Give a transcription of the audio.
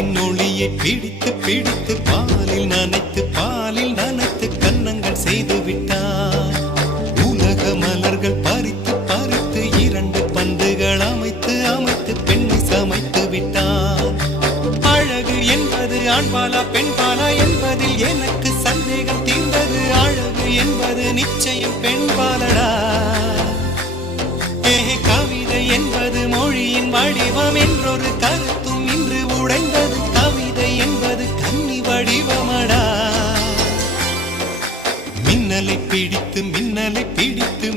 நிலவின் ஒளியை பிடித்து பிடித்து பாலில் நனைத்து கன்னங்கள் செய்து விட்டார். உலக மலர்கள் பறித்து பறித்து 2 பந்துகள் அமைத்து அமைத்து பெண்ணை சமைத்து விட்டார். அழகு என்பது ஆண்பாலா பெண்பாலா என்பதில் எனக்கு சந்தேகம் தீர்ந்தது. அழகு என்பது நிச்சயம் பெண்பாலடா. கவிதை என்பது மொழியின் வடிவம் என்றொரு கருத்தும் இன்று உடைந்தது. கவிதை என்பது கன்னி வடிவமடா. மின்னலை பிடித்து